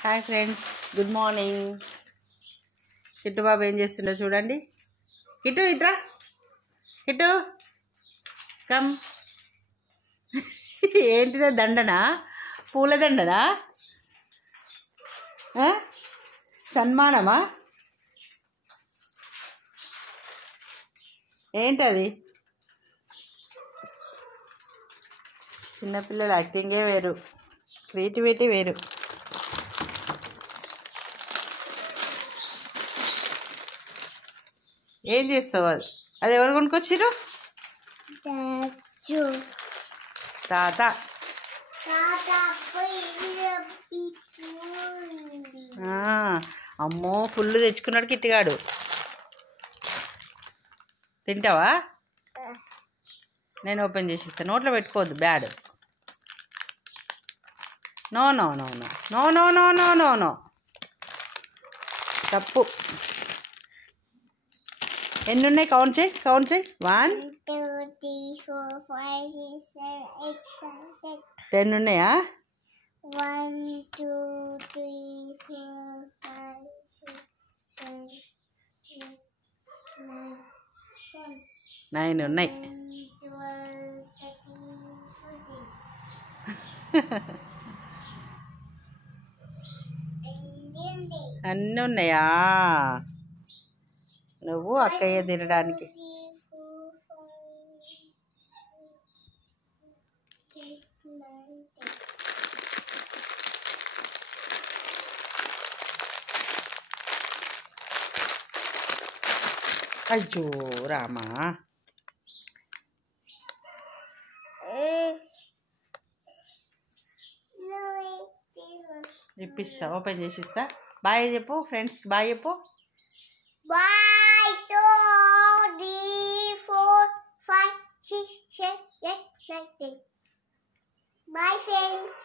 Hi friends, good morning. Kittu Babu ఏం చేస్తుండో చూడండి. కిట్టు ఇట్రా, కిట్టు కమ్. ఏంటిదో దండనా, పూల దండనా, సన్మానమా, ఏంటది? చిన్నపిల్లల యాక్టింగే వేరు, క్రియేటివిటీ వేరు. ఏం చేస్తావు? అది ఎవరు కొనుక్కొచ్చిర్రు? తాత. అమ్మో, ఫుల్ తెచ్చుకున్నాడు కిట్టిగాడు. తింటావా? నేను ఓపెన్ చేసి ఇస్తాను. నోట్లో పెట్టుకోవద్దు, bad. No no no no no no no no no no తప్పు. ఎన్ని ఉన్నాయి? కౌంట్ చేయి, కౌంట్ చేయి. 1 2 3 4 5 6 7 8 9 10 ఉన్నాయా? 1 2 3 4 5 6 7 8 9 ఉన్నాయి. అన్నీ ఉన్నాయా? నువ్వు అక్కయ్య తినడానికి. అయ్యో రామా, ఇప్పిస్తా, ఓపెన్ చేసి ఇస్తా. బాయ్ చెప్పు ఫ్రెండ్స్కి, బాయ్ చెప్పు. Bye, 2, 3, 4, 5, 6, 7, 8, 9, 10. Bye, friends.